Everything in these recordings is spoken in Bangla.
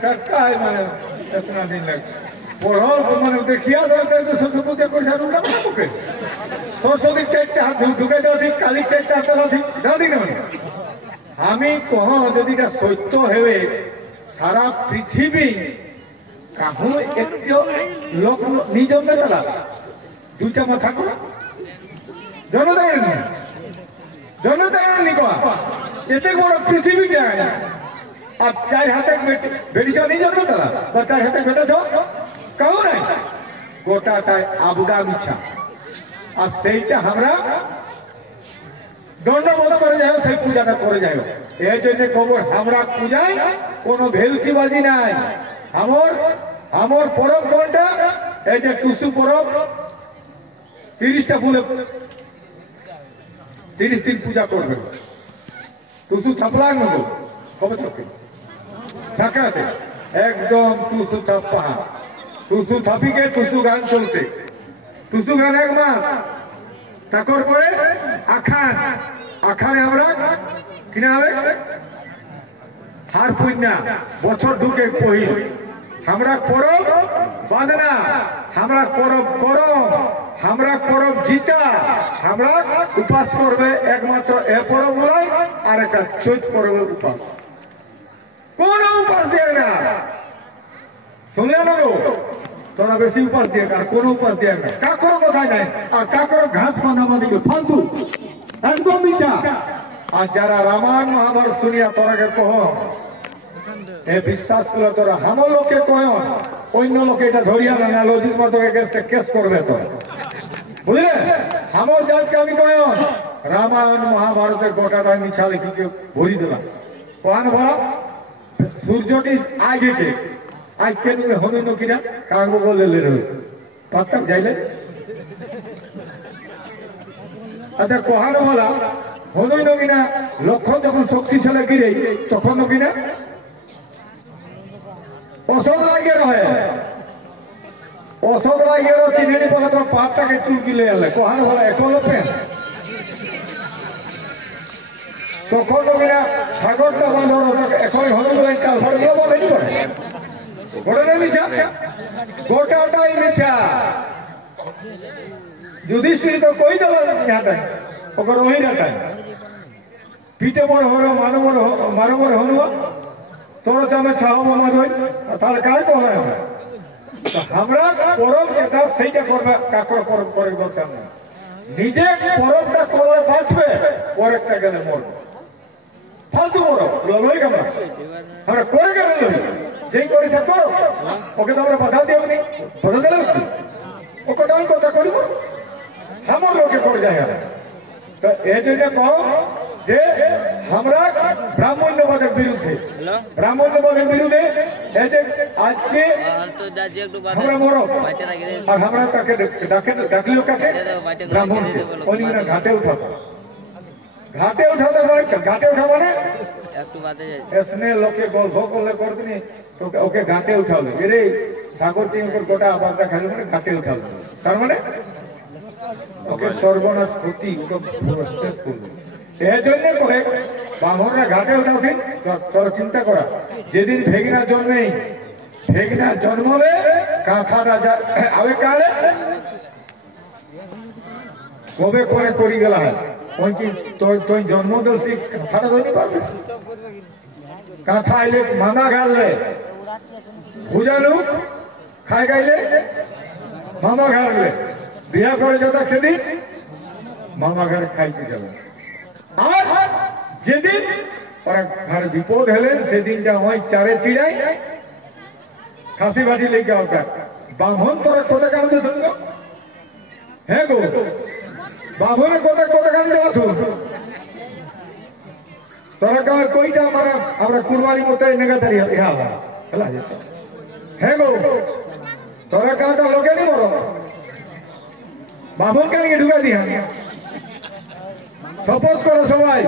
काय माने इतना दिन लग पढ़ो माने देखिया दरते तो सरस्वती को झाड़ू ना मुके सरस्वती चारटा हाथ ढुके दाও ঠিক কালি চারটা হাত দাও ঠিক দাও দিন আমি কহ যদি এটা সত্য হবে সারা পৃথিবী কাহু একটিও লোক নিজ মেলা দুইটা মাথা কো জনতারণ নি কো এতে বড় পৃথিবী যায় আর চার হাতে বেরিছ নিজ মেলা বা চার হাতে বেটাছ কাহু নাই গোটাটাই আবগা মিছা আর সেইটা আমরা দণ্ডবোধ করে যাও সেই পূজাটা করে যাও এই জন্য খবর আমরা পূজায় কোনো ভেলকিবাজি নাই আমার পরব কোনটা এই যে টুসু পরব 30টা ফুলে 30 দিন পূজা করবে টুসু থাপলাং নেব কবে থাকে থাকাতে একদম টুসু থাপ্পা টুসু থাপিকে টুসু গান চলতে টুসু গান এক মাস তারপর পরে আখানে আমরা কিনা হবে হার পুণ্যা বছর ঢুকে পহি আমরা পরব বাঁধনা আমরা পরব আমরা পরব জিতা আমরা উপাস করবে একমাত্র এ পরব বলাই আর একটা চৈত পরবের উপাস কোন উপাস দিয়ে না শুনলে না তোরা বেশি উপাস দিয়ে আর কোন উপাস দিয়ে না কাকর কথাই নাই আর কাকর ঘাস বাঁধাবাঁধি ফালতু একদম মিছা আর যারা রামায়ণ মহাভারত শুনিয়া তোরাকে কহ এ বিশ্বাস করে তোরা হামর লোকে কয় অন্য লোকে এটা ধরিয়া না লজিত মতকে কেস করবে তো বুঝলে হামর জাতকে আমি কয় রামায়ণ মহাভারতে গোটাটা মিছা লিখিকে ভরি দিলাম কহান বলা সূর্যটি আগে আজ কে তুমি হমিন কিনা কাগো বলে পাত্তাক যাইলে আচ্ছা কহান বলা হনই নকিনা লক্ষ্য যখন শক্তিশালী গিরে তখন নকিনা অসদ লাগে রহে অসদ লাগে চিনেনি বলে তোমার পাপটাকে চুলকিলে এলে কহান বলা একলপে তখন নকিনা সাগরটা বাঁধর এখন হনই বলে কাল ফাড়গুলো বলেনি করে গোটাটাই মিছা গোটাটাই মিছা যুধিষ্ঠির তো কই দিল ইহাটাই ওকে রহিরাটাই পিঠে বড় হলো মানবর হনু তোর চামে ছাও মামা ধই তাহলে কাজ করা হবে আমরা পরব যেটা সেইটা করবে কাকড় পরব করে দরকার না নিজে পরবটা করলে বাঁচবে পরেরটা গেলে মরবে ফালতু পরব লই কেমন আমরা করে গেলে লই যেই করেছে করো ওকে তো আমরা বাধা দিওনি বাধা দিলে ওকে ডাল কথা করিব আমার লোকে করে যায় তো এই জন্য কহ যে আমরা ব্রাহ্মণ্যবাদের বিরুদ্ধে এই যে আজকে আমরা মরব আর আমরা তাকে ডাকলিও কাকে ব্রাহ্মণকে উনি ঘাটে উঠাবো ঘাটে উঠা মানে এসনে লোকে গল্প করলে করবি তোকে ওকে ঘাটে উঠাবে এরে সাগরটি উপর গোটা আবারটা খাইলে মানে ঘাটে উঠাবে তার মানে ওকে সর্বনাশ ক্ষতি শেষ করবে এই জন্য করে বামনরা ঘাটে উঠাছেন তোরা চিন্তা করা যেদিন ভেগিনা জন্মেই ভেগিনা জন্মলে কাঁথাটা আবে কালে কবে করে করি গেলা হয় ওই কি তুই জন্ম দোষী কাঁথাটা ধরি পারবে কাঁথা আইলে মামা ঘাললে ভুজালু খাই গাইলে মামা ঘালবে বিয়া করে যত সেদিন মামা ঘরে খাইতে যাবে আর যেদিন ওরা ঘরে বিপদ হলেন সেদিন যা ওই চারে চিড়াই খাসি বাটি লেগে ওটা বামন তোরা কোথা কারণে ধরল হ্যাঁ গো বামনের কোথা কারণে যাওয়া তোরা কার কইটা আমরা কুরবানি মতো নেগাতারি ইহা হেলা যেত হ্যাঁ গো তোরা কাটা লোকে নি বড় বামনকে নিয়ে ঢুকা দিয়া শপথ করো সবাই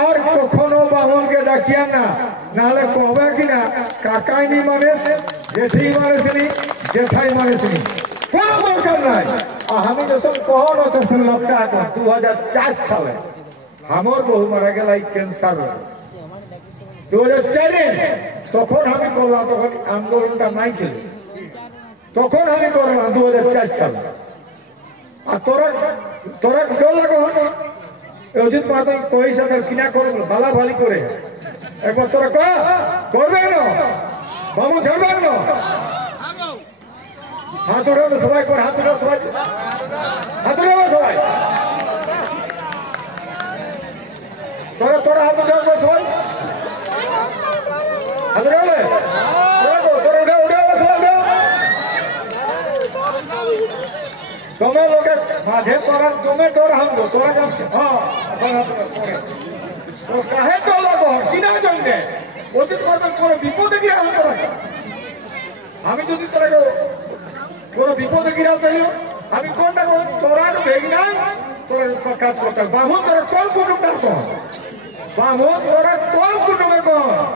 আর কখনো বামনকে ডাকিয়া না নাহলে কবে কিনা কাকাই নি মানেস জেঠি মানেসনি জেঠাই মানেসনি কোনো দরকার নাই আমি যখন কহন তখন লোকটা 2004 সালে আমার বহু মারা গেল ক্যান্সার 2004 তখন আমি করলাম, তখন আন্দোলনটা নাই ছিল, তখন আমি করলাম 2004 সালে। আর তোরা তোরা ডর লাগো হতো অজিত মাহাতো কইছে কিনা করবো বালা ভালি করে একবার তোরা করবে না বাবু ছাড়বে না। হাত উঠানো সবাই কর, হাত উঠাও সবাই, হাত উঠাবো সবাই, তোরা হাত উঠাও সবাই, হাত উঠালে তোরা উঠা উঠাবো সবাই উঠাও। तुम्हें लोग माझे तोरा तुम्हें डर हम दो तोरा जब हाँ तो काहे तो लगो किना जंगे ওদের কথা কোনো বিপদে গিয়ে আমি তোরা আমি যদি তোরা কোনো বিপদে গিয়ে তাইও আমি কোনটা তোরা ভেগ না তোরা কাজ করতে বাহু তোরা চল কুটুম না কর বাহু তোরা চল কুটুমে কর।